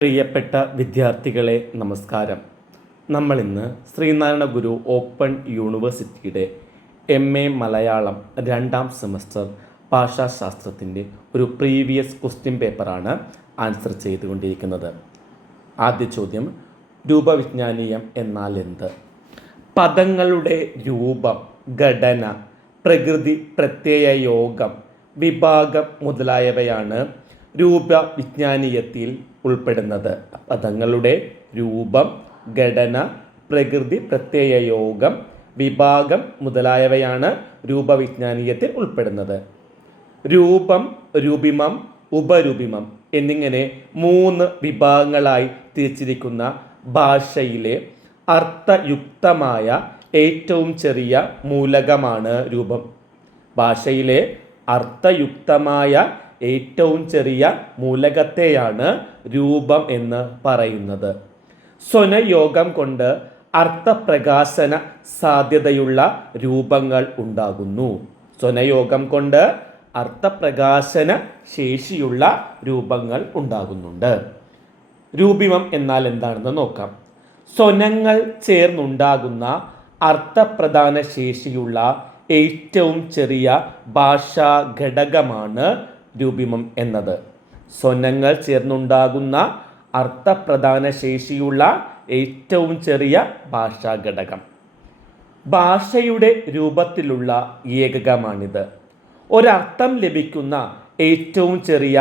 പ്രിയപ്പെട്ട വിദ്യാർത്ഥികളെ നമസ്കാരം. നമ്മൾ ഇന്ന് ശ്രീനാരായണ ഗുരു ഓപ്പൺ യൂണിവേഴ്സിറ്റിയുടെ MA മലയാളം 2ാം സെമസ്റ്റർ ഭാഷാശാസ്ത്രത്തിൻ്റെ ഒരു പ്രീവിയസ് ക്വസ്റ്റ്യൻ പേപ്പറാണ് ആൻസർ ചെയ്തുകൊണ്ടിരിക്കുന്നത്. ആദ്യ ചോദ്യം, രൂപവിജ്ഞാനീയം എന്നാൽ എന്ത്? പദങ്ങളുടെ രൂപം, ഘടന, പ്രകൃതി, പ്രത്യയയോഗം, വിഭാഗം മുതലായവയാണ് രൂപവിജ്ഞാനീയത്തിൽ ഉൾപ്പെടുന്നത്. പദങ്ങളുടെ രൂപം, ഘടന, പ്രകൃതി, പ്രത്യയയോഗം, വിഭാഗം മുതലായവയാണ് രൂപവിജ്ഞാനീയത്തിൽ ഉൾപ്പെടുന്നത്. രൂപം, രൂപിമം, ഉപരൂപിമം എന്നിങ്ങനെ 3 വിഭാഗങ്ങളായി തിരിച്ചിരിക്കുന്ന ഭാഷയിലെ അർത്ഥയുക്തമായ ഏറ്റവും ചെറിയ മൂലകമാണ് രൂപം. ഭാഷയിലെ അർത്ഥയുക്തമായ ഏറ്റവും ചെറിയ മൂലകത്തെയാണ് രൂപം എന്ന് പറയുന്നത്. സ്വനയോഗം കൊണ്ട് അർത്ഥപ്രകാശന സാധ്യതയുള്ള രൂപങ്ങൾ ഉണ്ടാകുന്നു. സ്വനയോഗം കൊണ്ട് അർത്ഥപ്രകാശന ശേഷിയുള്ള രൂപങ്ങൾ ഉണ്ടാകുന്നുണ്ട്. രൂപിമം എന്നാൽ എന്താണെന്ന് നോക്കാം. സ്വനങ്ങൾ ചേർന്നുണ്ടാകുന്ന അർത്ഥപ്രധാന ശേഷിയുള്ള ഏറ്റവും ചെറിയ ഭാഷാ ഘടകമാണ് രൂപിമം എന്നത്. സ്വനങ്ങൾ ചേർന്നുണ്ടാകുന്ന അർത്ഥപ്രധാന ശേഷിയുള്ള ഏറ്റവും ചെറിയ ഭാഷാ ഘടകം. ഭാഷയുടെ രൂപത്തിലുള്ള ഏകകമാണിത്. ഒരർത്ഥം ലഭിക്കുന്ന ഏറ്റവും ചെറിയ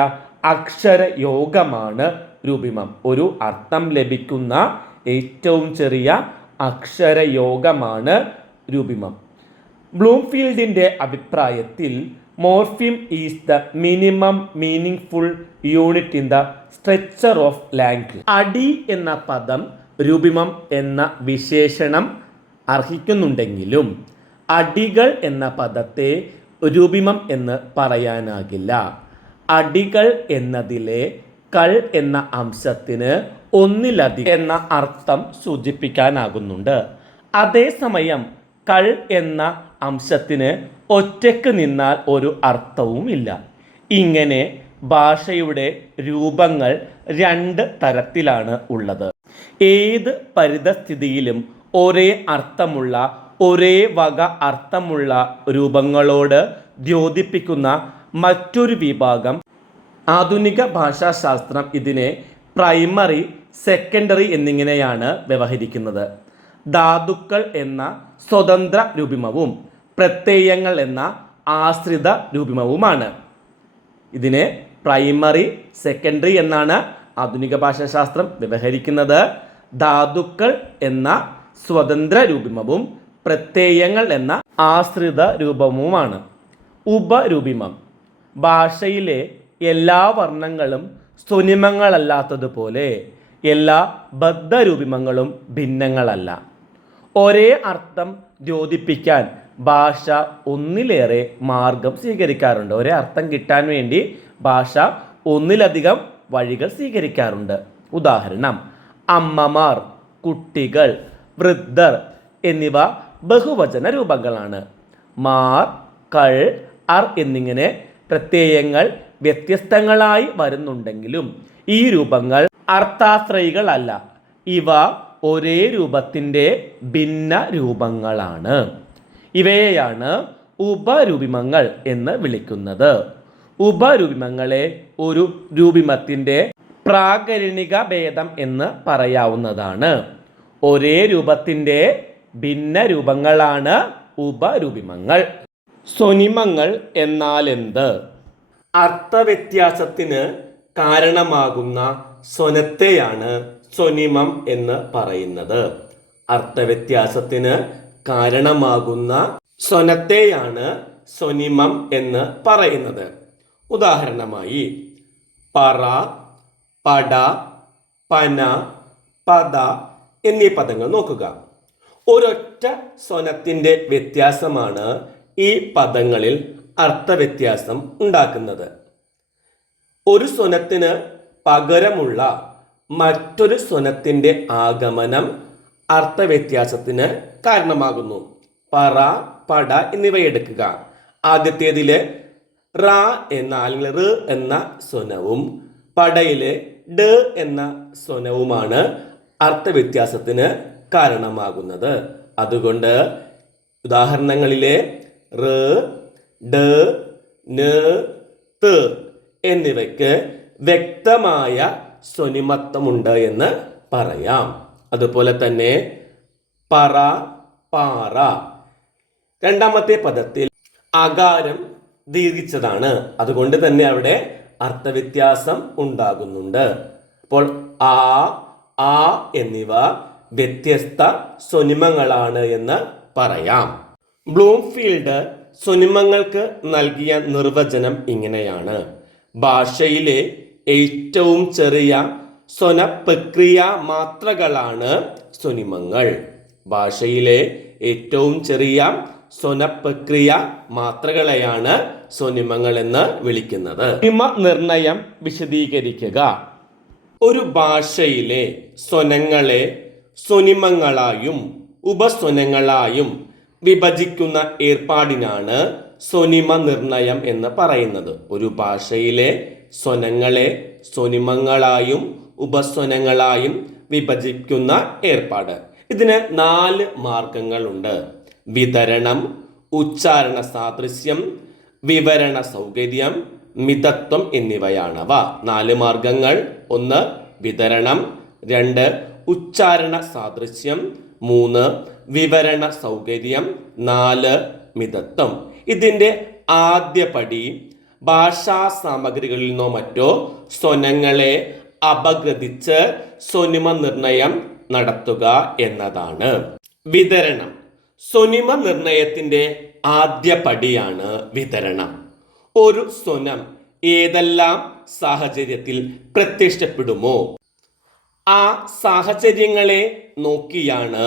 അക്ഷരയോഗമാണ് രൂപിമം. ഒരു അർത്ഥം ലഭിക്കുന്ന ഏറ്റവും ചെറിയ അക്ഷരയോഗമാണ് രൂപിമം. ബ്ലൂംഫീൽഡിൻ്റെ അഭിപ്രായത്തിൽ morpheme is the minimum meaningful unit in the structure of language. അടി എന്ന പദം രൂപിമം എന്ന വിശേഷണം അർഹിക്കുന്നുണ്ടെങ്കിലും അടികൾ എന്ന പദത്തെ രൂപിമം എന്ന് പറയാനാകില്ല. അടികൾ എന്നതിലെ കൾ എന്ന അംശത്തിന് ഒന്നിലധികം എന്ന അർത്ഥം സൂചിപ്പിക്കാനാകുന്നുണ്ട്. അതേസമയം കൾ എന്ന അംശത്തിന് ഒറ്റയ്ക്ക് നിന്നാൽ ഒരു അർത്ഥവുമില്ല. ഇങ്ങനെ ഭാഷയുടെ രൂപങ്ങൾ 2 തരത്തിലാണ് ഉള്ളത്. ഏത് പരിതസ്ഥിതിയിലും ഒരേ അർത്ഥമുള്ള, ഒരേ വക അർത്ഥമുള്ള രൂപങ്ങളോട് ദ്യോതിപ്പിക്കുന്ന മറ്റൊരു വിഭാഗം. ആധുനിക ഭാഷാശാസ്ത്രം ഇതിനെ പ്രൈമറി, സെക്കൻഡറി എന്നിങ്ങനെയാണ് വ്യവഹരിക്കുന്നത്. ധാതുക്കൾ എന്ന സ്വതന്ത്ര രൂപിമവും പ്രത്യയങ്ങൾ എന്ന ആശ്രിത രൂപിമവുമാണ്. ഇതിനെ പ്രൈമറി, സെക്കൻഡറി എന്നാണ് ആധുനിക ഭാഷാശാസ്ത്രം വ്യവഹരിക്കുന്നത്. ധാതുക്കൾ എന്ന സ്വതന്ത്ര രൂപിമവും പ്രത്യയങ്ങൾ എന്ന ആശ്രിത രൂപവുമാണ്. ഉപരൂപിമം. ഭാഷയിലെ എല്ലാ വർണ്ണങ്ങളും സ്വനിമങ്ങളല്ലാത്തതുപോലെ എല്ലാ ബദ്ധരൂപിമങ്ങളും ഭിന്നങ്ങളല്ല. ഒരേ അർത്ഥം ദ്യോതിപ്പിക്കാൻ ഭാഷ ഒന്നിലേറെ മാർഗം സ്വീകരിക്കാറുണ്ട്. ഒരേ അർത്ഥം കിട്ടാൻ വേണ്ടി ഭാഷ ഒന്നിലധികം വഴികൾ സ്വീകരിക്കാറുണ്ട്. ഉദാഹരണം, അമ്മമാർ, കുട്ടികൾ, വൃദ്ധർ എന്നിവ ബഹുവചന രൂപങ്ങളാണ്. മാർ, കൾ, അർ എന്നിങ്ങനെ പ്രത്യയങ്ങൾ വ്യത്യസ്തങ്ങളായി വരുന്നുണ്ടെങ്കിലും ഈ രൂപങ്ങൾ അർത്ഥാശ്രയികളല്ല. ഇവ ഒരേ രൂപത്തിൻ്റെ ഭിന്ന രൂപങ്ങളാണ്. ഇവയെയാണ് ഉപരൂപിമങ്ങൾ എന്ന് വിളിക്കുന്നത്. ഉപരൂപിമങ്ങളെ ഒരു രൂപിമത്തിൻ്റെ പ്രാകരണിക ഭേദം എന്ന് പറയാവുന്നതാണ്. ഒരേ രൂപത്തിൻ്റെ ഭിന്ന രൂപങ്ങളാണ് ഉപരൂപിമങ്ങൾ. സ്വനിമങ്ങൾ എന്നാൽ എന്ത്? അർത്ഥവ്യത്യാസത്തിന് കാരണമാകുന്ന സ്വനത്തെയാണ് സ്വനിമം എന്ന് പറയുന്നത്. അർത്ഥവ്യത്യാസത്തിന് കാരണമാകുന്ന സ്വനത്തെയാണ് സ്വനിമം എന്ന് പറയുന്നത്. ഉദാഹരണമായി പറ, പട, പന, പദ എന്നീ പദങ്ങൾ നോക്കുക. ഒരൊറ്റ സ്വനത്തിൻ്റെ വ്യത്യാസമാണ് ഈ പദങ്ങളിൽ അർത്ഥവ്യത്യാസം ഉണ്ടാക്കുന്നത്. ഒരു സ്വനത്തിന് പകരമുള്ള മറ്റൊരു സ്വനത്തിൻ്റെ ആഗമനം അർത്ഥവ്യത്യാസത്തിന് കാരണമാകുന്നു. പറ, പട എന്നിവയെടുക്കുക. ആദ്യത്തേതിൽ റ എന്ന അല്ലെങ്കിൽ റ് എന്ന സ്വനവും പടയിലെ ഡ് എന്ന സ്വനവുമാണ് അർത്ഥവ്യത്യാസത്തിന് കാരണമാകുന്നത്. അതുകൊണ്ട് ഉദാഹരണങ്ങളിലെ റ്, ഡ്, ന്, ത് എന്നിവയ്ക്ക് വ്യക്തമായ സ്വനിമത്വമുണ്ട് എന്ന് പറയാം. അതുപോലെ തന്നെ പറ, പാറ രണ്ടാമത്തെ പദത്തിൽ അകാരം ദീർഘിച്ചതാണ്. അതുകൊണ്ട് തന്നെ അവിടെ അർത്ഥവ്യത്യാസം ഉണ്ടാകുന്നുണ്ട്. അപ്പോൾ ആ, ആ എന്നിവ വ്യത്യസ്ത സ്വനിമങ്ങളാണ് എന്ന് പറയാം. ബ്ലൂംഫീൽഡ് സ്വനിമങ്ങൾക്ക് നൽകിയ നിർവചനം ഇങ്ങനെയാണ്: ഭാഷയിലെ ഏറ്റവും ചെറിയ സ്വനപ്രക്രിയ മാത്രകളാണ് സ്വനിമങ്ങൾ. ഭാഷയിലെ ഏറ്റവും ചെറിയ സ്വനപ്രക്രിയ മാത്രകളെയാണ് സ്വനിമങ്ങൾ എന്ന് വിളിക്കുന്നത്. സ്വനിമ നിർണയം വിശദീകരിക്കുക. ഒരു ഭാഷയിലെ സ്വനങ്ങളെ സ്വനിമങ്ങളായും ഉപസ്വനങ്ങളായും വിഭജിക്കുന്ന ഏർപ്പാടിനാണ് സ്വനിമ നിർണയം എന്ന് പറയുന്നത്. ഒരു ഭാഷയിലെ സ്വനങ്ങളെ സ്വനിമങ്ങളായും ഉപസ്വനങ്ങളായും വിഭജിക്കുന്ന ഏർപ്പാട്. ഇതിന് 4 മാർഗങ്ങളുണ്ട്: വിതരണം, ഉച്ചാരണ സാദൃശ്യം, വിവരണ സൗകര്യം, മിതത്വം എന്നിവയാണവ. 4 മാർഗങ്ങൾ: 1 വിതരണം, 2 ഉച്ചാരണ സാദൃശ്യം, 3 വിവരണ സൗകര്യം, 4 മിതത്വം. ഇതിൻ്റെ ആദ്യ പടി ഭാഷാ സാമഗ്രികളിൽ നിന്നോ മറ്റോ സ്വനങ്ങളെ അപഗ്രഥിച്ച് സ്വനിമ നിർണയം നടത്തുക എന്നതാണ്. വിതരണം സ്വനിമ നിർണയത്തിന്റെ ആദ്യ പടിയാണ് വിതരണം. ഒരു സ്വനം ഏതെല്ലാം സാഹചര്യത്തിൽ പ്രത്യക്ഷപ്പെടുമോ ആ സാഹചര്യങ്ങളെ നോക്കിയാണ്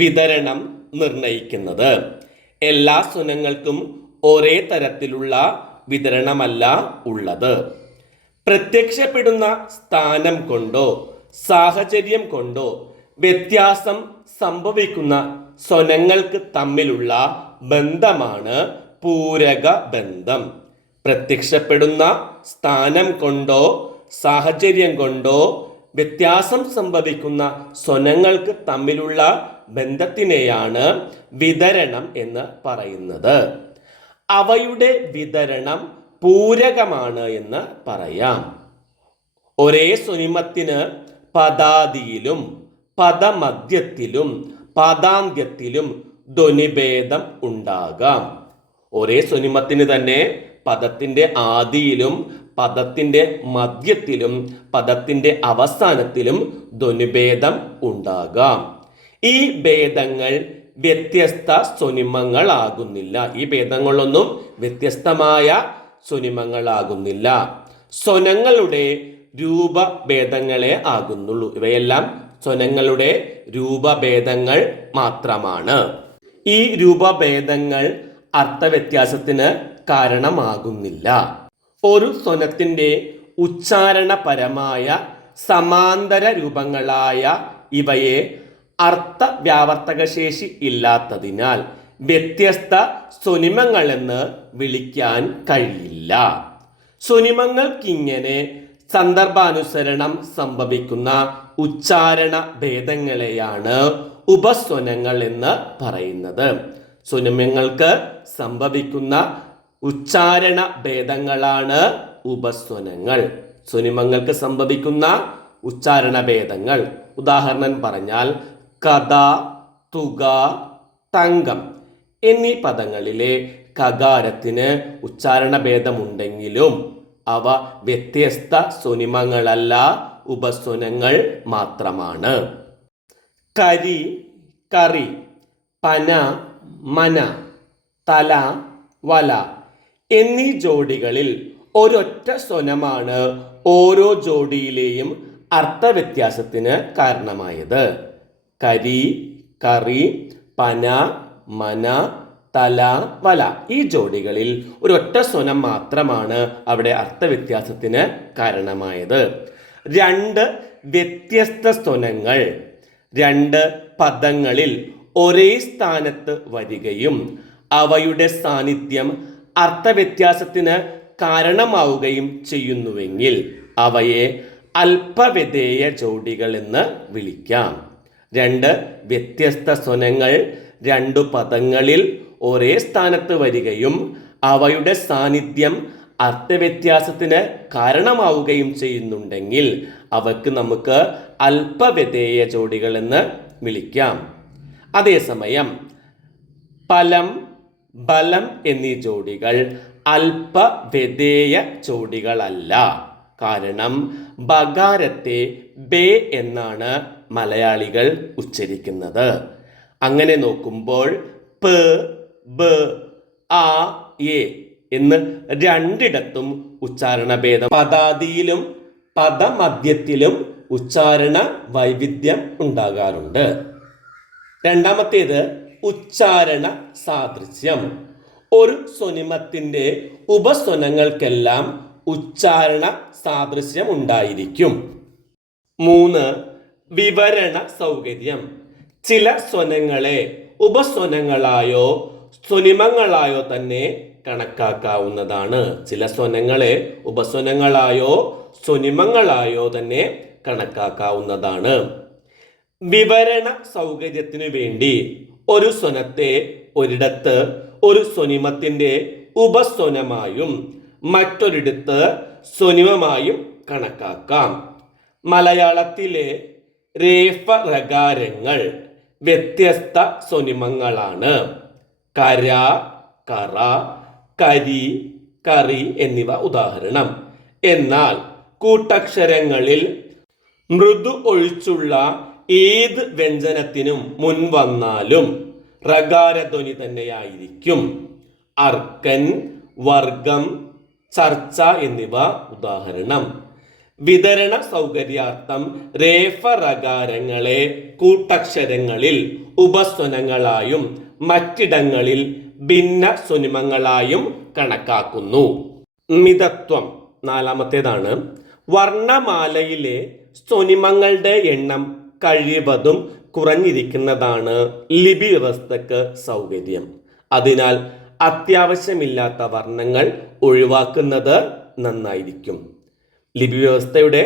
വിതരണം നിർണയിക്കുന്നത്. എല്ലാ സ്വനങ്ങൾക്കും ഒരേ തരത്തിലുള്ള വിതരണമല്ല ഉള്ളത്. പ്രത്യക്ഷപ്പെടുന്ന സ്ഥാനം കൊണ്ടോ സാഹചര്യം കൊണ്ടോ വ്യത്യാസം സംഭവിക്കുന്ന സ്വനങ്ങൾക്ക് തമ്മിലുള്ള ബന്ധമാണ് പൂരക ബന്ധം. പ്രത്യക്ഷപ്പെടുന്ന സ്ഥാനം കൊണ്ടോ സാഹചര്യം കൊണ്ടോ വ്യത്യാസം സംഭവിക്കുന്ന സ്വനങ്ങൾക്ക് തമ്മിലുള്ള ബന്ധത്തിനെയാണ് വിതരണം എന്ന് പറയുന്നത്. അവയുടെ വിതരണം പൂരകമാണ് എന്ന് പറയാം. ഒരേ സ്വനിമത്തിന് പദാദിയിലും പദമധ്യത്തിലും പദാന്ത്യത്തിലും ധ്വനിഭേദം ഉണ്ടാകാം. ഒരേ സ്വനിമത്തിന് തന്നെ പദത്തിന്റെ ആദിയിലും പദത്തിന്റെ മധ്യത്തിലും പദത്തിന്റെ അവസാനത്തിലും ധ്വനിഭേദം ഉണ്ടാകാം. ഈ ഭേദങ്ങൾ വ്യത്യസ്ത സ്വനിമങ്ങളാകുന്നില്ല. ഈ ഭേദങ്ങളൊന്നും വ്യത്യസ്തമായ സ്വനിമങ്ങളാകുന്നില്ല. സ്വനങ്ങളുടെ രൂപഭേദങ്ങളെ ആകുന്നുള്ളൂ. ഇവയെല്ലാം സ്വനങ്ങളുടെ രൂപഭേദങ്ങൾ മാത്രമാണ്. ഈ രൂപഭേദങ്ങൾ അർത്ഥവ്യത്യാസത്തിന് കാരണമാകുന്നില്ല. ഒരു സ്വനത്തിന്റെ ഉച്ചാരണപരമായ സമാന്തര രൂപങ്ങളായ ഇവയെ അർത്ഥവ്യാവർത്തക ശേഷി ഇല്ലാത്തതിനാൽ വ്യത്യസ്ത സ്വനിമങ്ങളെന്ന് വിളിക്കാൻ കഴിയില്ല. സ്വനിമങ്ങൾക്കിങ്ങനെ സന്ദർഭാനുസരണം സംഭവിക്കുന്ന ഉച്ചാരണ ഭേദങ്ങളെയാണ് ഉപസ്വനങ്ങൾ എന്ന് പറയുന്നത്. സ്വനിമങ്ങൾക്ക് സംഭവിക്കുന്ന ഉച്ചാരണ ഭേദങ്ങളാണ് ഉപസ്വനങ്ങൾ. സ്വനിമങ്ങൾക്ക് സംഭവിക്കുന്ന ഉച്ചാരണ ഭേദങ്ങൾ ഉദാഹരണം പറഞ്ഞാൽ കഥ, തുക, തങ്കം എന്നീ പദങ്ങളിലെ കകാരത്തിന് ഉച്ചാരണ ഭേദമുണ്ടെങ്കിലും അവ വ്യത്യസ്ത സ്വനിമങ്ങളല്ല, ഉപസ്വനങ്ങൾ മാത്രമാണ്. കരി, കറി, പന, മന, തല, വല എന്നീ ജോഡികളിൽ ഒരൊറ്റ സ്വനമാണ് ഓരോ ജോഡിയിലെയും അർത്ഥവ്യത്യാസത്തിന് കാരണമായത്. കരി, കറി, പന, മന, തല, വല ഈ ജോഡികളിൽ ഒരൊറ്റ സ്വനം മാത്രമാണ് അവിടെ അർത്ഥവ്യത്യാസത്തിന് കാരണമായത്. 2 വ്യത്യസ്ത സ്വനങ്ങൾ 2 പദങ്ങളിൽ ഒരേ സ്ഥാനത്ത് വരികയും അവയുടെ സാന്നിധ്യം അർത്ഥവ്യത്യാസത്തിന് കാരണമാവുകയും ചെയ്യുന്നുവെങ്കിൽ അവയെ അല്പവിധേയ ജോഡികൾ എന്ന് വിളിക്കാം. രണ്ട് വ്യത്യസ്ത സ്വനങ്ങൾ രണ്ടു പദങ്ങളിൽ ഒരേ സ്ഥാനത്ത് വരികയും അവയുടെ സാന്നിധ്യം അർത്ഥവ്യത്യാസത്തിന് കാരണമാവുകയും ചെയ്യുന്നുണ്ടെങ്കിൽ അവക്ക് നമുക്ക് അല്പവിധേയ ജോഡികൾ എന്ന് വിളിക്കാം. അതേസമയം പലം, ബലം എന്നീ ജോഡികൾ അല്പവിധേയ ജോഡികളല്ല. കാരണം ബകാരത്തെ ബേ എന്നാണ് മലയാളികൾ ഉച്ചരിക്കുന്നത്. അങ്ങനെ നോക്കുമ്പോൾ പ, ബ, ആ, എ എന്ന് രണ്ടിടത്തും ഉച്ചാരണ ഭേദം, പദാദിയിലും പദമധ്യത്തിലും ഉച്ചാരണ വൈവിധ്യം ഉണ്ടാകാറുണ്ട്. രണ്ടാമത്തേത് ഉച്ചാരണ സാദൃശ്യം. ഒരു സ്വനിമത്തിന്റെ ഉപസ്വനങ്ങൾക്കെല്ലാം ഉച്ചാരണ സാദൃശ്യം ഉണ്ടായിരിക്കും. 3. വിവരണ സൗകര്യം. ചില സ്വനങ്ങളെ ഉപസ്വനങ്ങളായോ സ്വനിമങ്ങളായോ തന്നെ കണക്കാക്കാവുന്നതാണ്. ചില സ്വനങ്ങളെ ഉപസ്വനങ്ങളായോ സ്വനിമങ്ങളായോ തന്നെ കണക്കാക്കാവുന്നതാണ്. വിവരണ സൗകര്യത്തിനു വേണ്ടി ഒരു സ്വനത്തെ ഒരിടത്ത് ഒരു സ്വനിമത്തിന്റെ ഉപസ്വനമായും മറ്റൊരിടത്ത് സ്വനിമമായും കണക്കാക്കാം. മലയാളത്തിലെ രേഫ റകാരങ്ങൾ വ്യത്യസ്ത സ്വനിമങ്ങളാണ്. കര, കറ, കരി, കറി എന്നിവ ഉദാഹരണം. എന്നാൽ കൂട്ടക്ഷരങ്ങളിൽ മൃദു ഒഴിച്ചുള്ള ഏത് വ്യഞ്ജനത്തിനും മുൻവന്നാലും റകാരധ്വനി തന്നെയായിരിക്കും. അർക്കൻ, വർഗം, ചർച്ച എന്നിവ ഉദാഹരണം. വിതരണ സൗകര്യാർത്ഥം രേഫ റകാരങ്ങളെ കൂട്ടക്ഷരങ്ങളിൽ ഉപസ്വനങ്ങളായും മറ്റിടങ്ങളിൽ ഭിന്ന സ്വനിമങ്ങളായും കണക്കാക്കുന്നു. മിതത്വം നാലാമത്തേതാണ്. വർണ്ണമാലയിലെ സ്വനിമങ്ങളുടെ എണ്ണം കഴിവതും കുറഞ്ഞിരിക്കുന്നതാണ് ലിപി വ്യവസ്ഥക്ക് സൗകര്യം. അതിനാൽ അത്യാവശ്യമില്ലാത്ത വർണ്ണങ്ങൾ ഒഴിവാക്കുന്നത് നന്നായിരിക്കും. ലിപി വ്യവസ്ഥയുടെ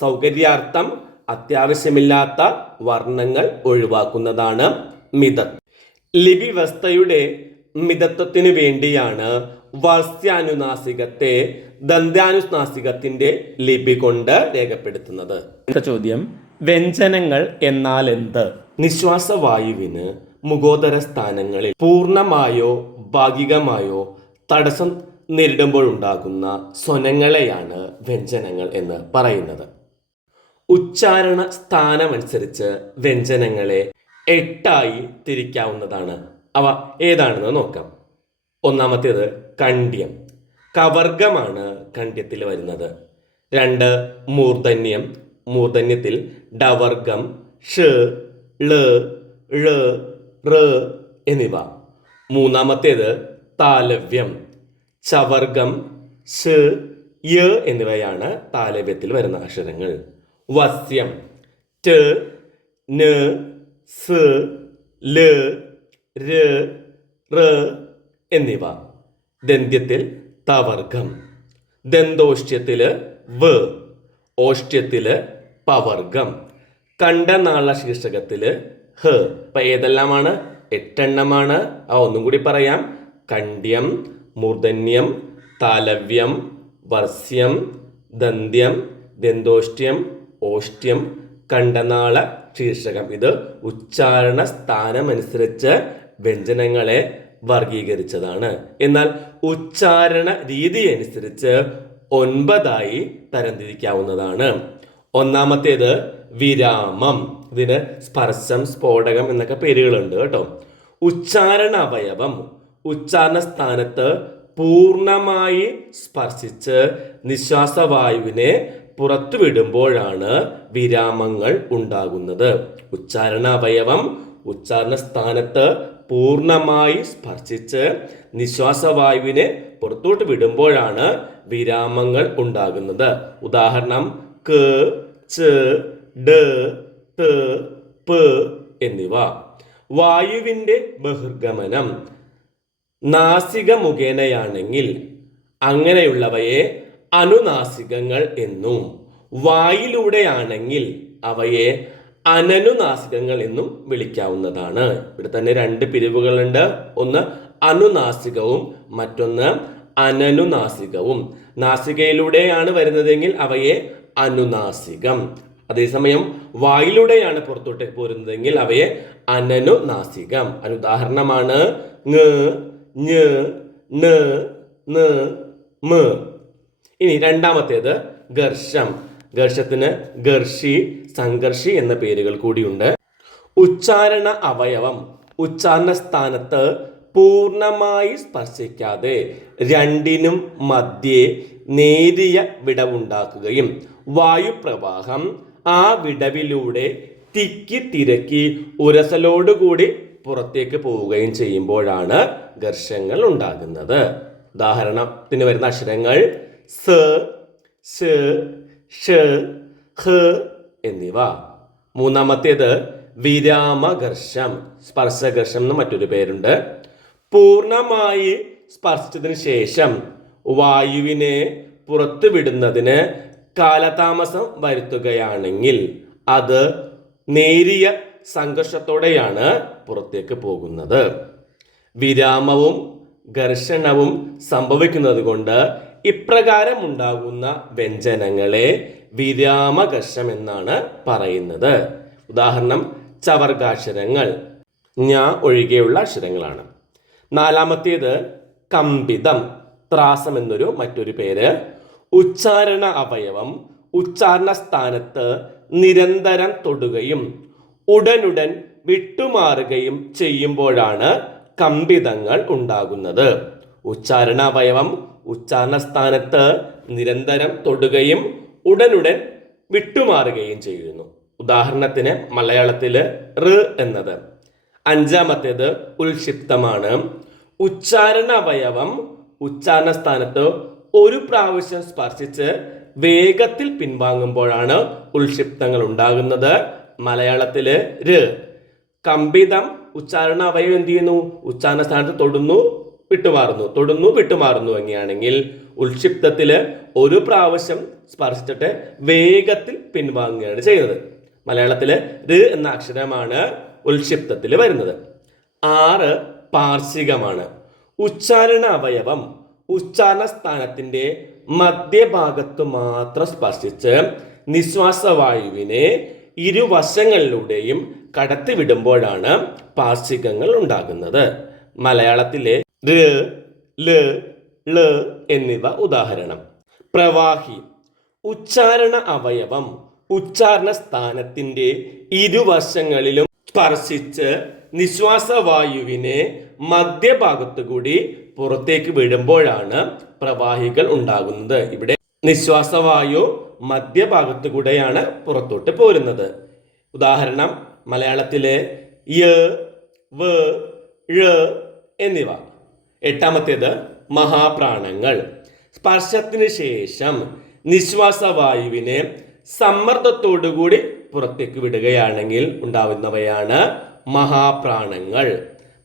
സൗകര്യാർത്ഥം അത്യാവശ്യമില്ലാത്ത വർണ്ണങ്ങൾ ഒഴിവാക്കുന്നതാണ് മിതത്വം. ലിപി വ്യവസ്ഥയുടെ മിതത്വത്തിനു വേണ്ടിയാണ് വാസ്യാനുനാസികത്തെ ദന്ത്യാനുനാസികത്തിന്റെ ലിപി കൊണ്ട് രേഖപ്പെടുത്തുന്നത്. ചോദ്യം: വ്യഞ്ജനങ്ങൾ എന്നാൽ എന്ത്? നിശ്വാസവായുവിന് മുഖോദര സ്ഥാനങ്ങളിൽ പൂർണ്ണമായോ ഭാഗികമായോ തടസ്സം നേരിടുമ്പോഴുണ്ടാകുന്ന സ്വനങ്ങളെയാണ് വ്യഞ്ജനങ്ങൾ എന്ന് പറയുന്നത്. ഉച്ചാരണ സ്ഥാനമനുസരിച്ച് വ്യഞ്ജനങ്ങളെ 8 തിരിക്കാവുന്നതാണ്. അവ ഏതാണെന്ന് നോക്കാം. ഒന്നാമത്തേത് കണ്ഡ്യം. കവർഗമാണ് കണ്ഡ്യത്തിൽ വരുന്നത്. 2 മൂർധന്യം. മൂർധന്യത്തിൽ ഡവർഗം, ഷ്, ള്, ഴ, റ് എന്നിവ. മൂന്നാമത്തേത് താലവ്യം. ചവർഗം, ഷ്, യ എന്നിവയാണ് താലവ്യത്തിൽ വരുന്ന അക്ഷരങ്ങൾ. വസ്യം. ട്, ന്, സ്, ല്, ര്, റ് എന്നിവ. ദന്ത്യത്തിൽ തവർഗം. ദന്തോഷ്ട്യത്തില് വ്. ഓഷ്ട്യത്തില് പവർഗം. കണ്ഠനാള ശീർഷകത്തില് ഹ. ഇപ്പൊ ഏതെല്ലാമാണ്? 8 എണ്ണമാണ്. ഒന്നും കൂടി പറയാം. കണ്ഡ്യം, മൂർധന്യം, താലവ്യം, വസ്യം, ദന്ത്യം, ദന്തോഷ്ട്യം, ഓഷ്ട്യം, കണ്ഠനാള ശീർഷകം. ഇത് ഉച്ചാരണ സ്ഥാനമനുസരിച്ച് വ്യഞ്ജനങ്ങളെ വർഗീകരിച്ചതാണ്. എന്നാൽ ഉച്ചാരണ രീതി അനുസരിച്ച് 9 തരംതിരിക്കാവുന്നതാണ്. ഒന്നാമത്തേത് വിരാമം. ഇതിന് സ്പർശം, സ്ഫോടകം എന്നൊക്കെ പേരുകളുണ്ട് കേട്ടോ. ഉച്ചാരണ അവയവം ഉച്ചാരണ സ്ഥാനത്ത് പൂർണ്ണമായി സ്പർശിച്ച് നിശ്വാസവായുവിനെ പുറത്തുവിടുമ്പോഴാണ് വിരാമങ്ങൾ ഉണ്ടാകുന്നത്. ഉച്ചാരണ അവയവം ഉച്ചാരണ സ്ഥാനത്ത് പൂർണ്ണമായി സ്പർശിച്ച് നിശ്വാസവായുവിനെ പുറത്തോട്ട് വിടുമ്പോഴാണ് വിരാമങ്ങൾ ഉണ്ടാകുന്നത്. ഉദാഹരണം ക, ച, ഡ, ത, പ എന്നിവ. വായുവിന്റെ ബഹിർഗമനം നാസിക മുഖേനയാണെങ്കിൽ അങ്ങനെയുള്ളവയെ അനുനാസികങ്ങൾ എന്നും വായിലൂടെയാണെങ്കിൽ അവയെ അനനുനാസികങ്ങൾ എന്നും വിളിക്കാവുന്നതാണ്. ഇവിടെ തന്നെ രണ്ട് പിരിവുകളുണ്ട്. ഒന്ന് അനുനാസികവും മറ്റൊന്ന് അനനുനാസികവും. നാസികയിലൂടെയാണ് വരുന്നതെങ്കിൽ അവയെ അനുനാസികം, അതേസമയം വായിലൂടെയാണ് പുറത്തോട്ട് പോരുന്നതെങ്കിൽ അവയെ അനനുനാസികം. ഉദാഹരണമാണ് ങ്, ഞ്, ന്, ന്, മ്. ഇനി രണ്ടാമത്തേത് ഘർഷം. ഘർഷത്തിന് ഘർഷി, സംഘർഷി എന്ന പേരുകൾ കൂടിയുണ്ട്. ഉച്ചാരണ അവയവം ഉച്ചാരണ സ്ഥാനത്ത് പൂർണ്ണമായി സ്പർശിക്കാതെ രണ്ടിനും മധ്യേ നേരിയ വിടവുണ്ടാക്കുകയും വായുപ്രവാഹം ആ വിടവിലൂടെ തിക്കി തിരക്കി ഉരസലോടുകൂടി പുറത്തേക്ക് പോവുകയും ചെയ്യുമ്പോഴാണ് ഘർഷങ്ങൾ ഉണ്ടാകുന്നത്. ഉദാഹരണത്തിന് വരുന്ന അക്ഷരങ്ങൾ സ്, ഷ്, ഷ്, ഹ് എന്നിവ. മൂന്നാമത്തേത് വിരാമഘർഷം, സ്പർശഘർഷം എന്ന് മറ്റൊരു പേരുണ്ട്. പൂർണ്ണമായി സ്പർശിച്ചതിന് ശേഷം വായുവിനെ പുറത്തു വിടുന്നതിന് കാലതാമസം വരുത്തുകയാണെങ്കിൽ അത് നേരിയ സംഘർഷത്തോടെയാണ് പുറത്തേക്ക് പോകുന്നത്. വിരാമവും ഘർഷണവും സംഭവിക്കുന്നത് കൊണ്ട് ഇപ്രകാരം ഉണ്ടാകുന്ന വ്യഞ്ജനങ്ങളെ വിരാമഘർഷം എന്നാണ് പറയുന്നത്. ഉദാഹരണം ചവർഗാക്ഷരങ്ങൾ, ഞ ഒഴികെയുള്ള അക്ഷരങ്ങളാണ്. നാലാമത്തേത് കമ്പിതം, ത്രാസം എന്നൊരു മറ്റൊരു പേര്. ഉച്ചാരണ അവയവം ഉച്ചാരണ സ്ഥാനത്ത് നിരന്തരം തൊടുകയും ഉടനുടൻ വിട്ടുമാറുകയും ചെയ്യുമ്പോഴാണ് കമ്പിതങ്ങൾ ഉണ്ടാകുന്നത്. ഉച്ചാരണ അവയവം ഉച്ചാരണ സ്ഥാനത്ത് നിരന്തരം തൊടുകയും ഉടനുടൻ വിട്ടുമാറുകയും ചെയ്യുന്നു. ഉദാഹരണത്തിന് മലയാളത്തില് ഋ എന്നത്. അഞ്ചാമത്തേത് ഉൽക്ഷിപ്തമാണ്. ഉച്ചാരണ അവയവം ഉച്ചാരണ സ്ഥാനത്ത് ഒരു പ്രാവശ്യം സ്പർശിച്ച് വേഗത്തിൽ പിൻവാങ്ങുമ്പോഴാണ് ഉൽക്ഷിപ്തങ്ങൾ ഉണ്ടാകുന്നത്. മലയാളത്തില് ര്. കമ്പിതം ഉച്ചാരണ അവയവം എന്ത് ചെയ്യുന്നു? ഉച്ചാരണ സ്ഥാനത്ത് തൊടുന്നു, വിട്ടുമാറുന്നു, തൊടുന്നു, വിട്ടുമാറുന്നു എങ്ങനെയാണെങ്കിൽ ഉൽക്ഷിപ്തത്തില് ഒരു പ്രാവശ്യം സ്പർശിച്ചിട്ട് വേഗത്തിൽ പിൻവാങ്ങുകയാണ് ചെയ്യുന്നത്. മലയാളത്തില് ര് എന്ന അക്ഷരമാണ് ഉൽക്ഷിപ്തത്തിൽ വരുന്നത്. 6 പാർശ്വികമാണ്. ഉച്ചാരണ അവയവം ഉച്ചാരണ സ്ഥാനത്തിന്റെ മധ്യഭാഗത്ത് മാത്രം സ്പർശിച്ച് നിശ്വാസവായുവിനെ ഇരുവശങ്ങളിലൂടെയും കടത്തിവിടുമ്പോഴാണ് പാർശ്വികങ്ങൾ ഉണ്ടാകുന്നത്. മലയാളത്തിലെ ഋ, ല്, ള് എന്നിവ ഉദാഹരണം. പ്രവാഹി ഉച്ചാരണ അവയവം ഉച്ചാരണ സ്ഥാനത്തിന്റെ ഇരുവശങ്ങളിലും സ്പർശിച്ച് നിശ്വാസവായുവിനെ മധ്യഭാഗത്തു കൂടി പുറത്തേക്ക് വിടുമ്പോഴാണ് പ്രവാഹികൾ ഉണ്ടാകുന്നത്. ഇവിടെ നിശ്വാസവായു മധ്യഭാഗത്തു കൂടെയാണ് പുറത്തോട്ട് പോരുന്നത്. ഉദാഹരണം മലയാളത്തിലെ യ, വ്, ഴ എന്നിവ. എട്ടാമത്തേത് മഹാപ്രാണങ്ങൾ. സ്പർശത്തിന് ശേഷം നിശ്വാസവായുവിനെ സമ്മർദ്ദത്തോടുകൂടി പുറത്തേക്ക് വിടുകയാണെങ്കിൽ ഉണ്ടാവുന്നവയാണ് മഹാപ്രാണങ്ങൾ.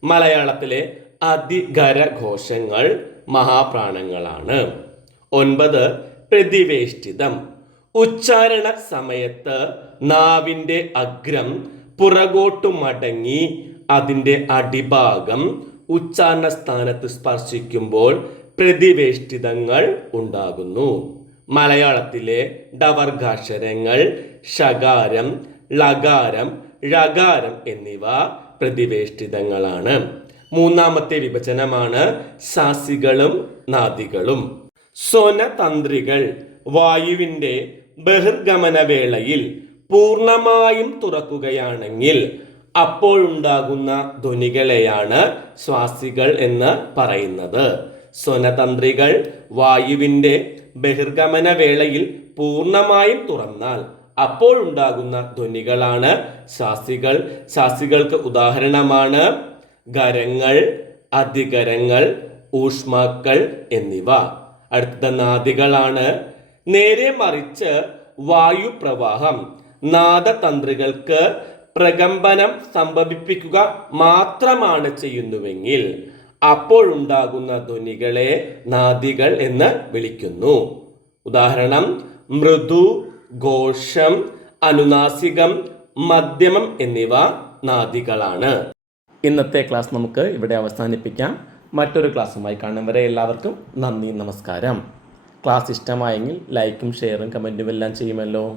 മലയാളത്തിലെ അതിഖരഘോഷങ്ങൾ മഹാപ്രാണങ്ങളാണ്. 9 പ്രതിവേഷ്ടിതം. ഉച്ചാരണ സമയത്ത് നാവിന്റെ അഗ്രം പുറകോട്ടു മടങ്ങി അതിന്റെ അടിഭാഗം ഉച്ചാരണ സ്ഥാനത്ത് സ്പർശിക്കുമ്പോൾ പ്രതിവേഷ്ടിതങ്ങൾ ഉണ്ടാകുന്നു. മലയാളത്തിലെ ഡവർഗാക്ഷരങ്ങൾ ഷകാരം, ലകാരം, ഴകാരം എന്നിവ പ്രതിവേഷ്ടിതങ്ങളാണ്. മൂന്നാമത്തെ വിഭജനമാണ് ശാസികളും നാദികളും. സ്വനതന്ത്രികൾ വായുവിന്റെ ബഹിർഗമന വേളയിൽ പൂർണ്ണമായും തുറക്കുകയാണെങ്കിൽ അപ്പോഴുണ്ടാകുന്ന ധ്വനികളെയാണ് ശ്വാസികൾ എന്ന് പറയുന്നത്. സ്വനതന്ത്രികൾ വായുവിന്റെ ബഹിർഗമന വേളയിൽ പൂർണ്ണമായും തുറന്നാൽ അപ്പോഴുണ്ടാകുന്ന ധ്വനികളാണ് ശ്വാസികൾ. ശ്വാസികൾക്ക് ഉദാഹരണമാണ് ഖരങ്ങൾ, അധികരങ്ങൾ, ഊഷ്മാക്കൾ എന്നിവ. അടുത്ത നാദികളാണ്. നേരെ മറിച്ച് വായുപ്രവാഹം നാദതന്ത്രികൾക്ക് പ്രകമ്പനം സംഭവിപ്പിക്കുക മാത്രമാണ് ചെയ്യുന്നുവെങ്കിൽ അപ്പോഴുണ്ടാകുന്ന ധ്വനികളെ നാദികൾ എന്ന് വിളിക്കുന്നു. ഉദാഹരണം മൃദു, ഘോഷം, അനുനാസികം, മധ്യമം എന്നിവ നാദികളാണ്. ഇന്നത്തെ ക്ലാസ് നമുക്ക് ഇവിടെ അവസാനിപ്പിക്കാം. മറ്റൊരു ക്ലാസ്സുമായി കാണും വരെ എല്ലാവർക്കും നന്ദി, നമസ്കാരം. ക്ലാസ് ഇഷ്ടമായെങ്കിൽ ലൈക്കും ഷെയറും കമൻറ്റും എല്ലാം ചെയ്യുമല്ലോ.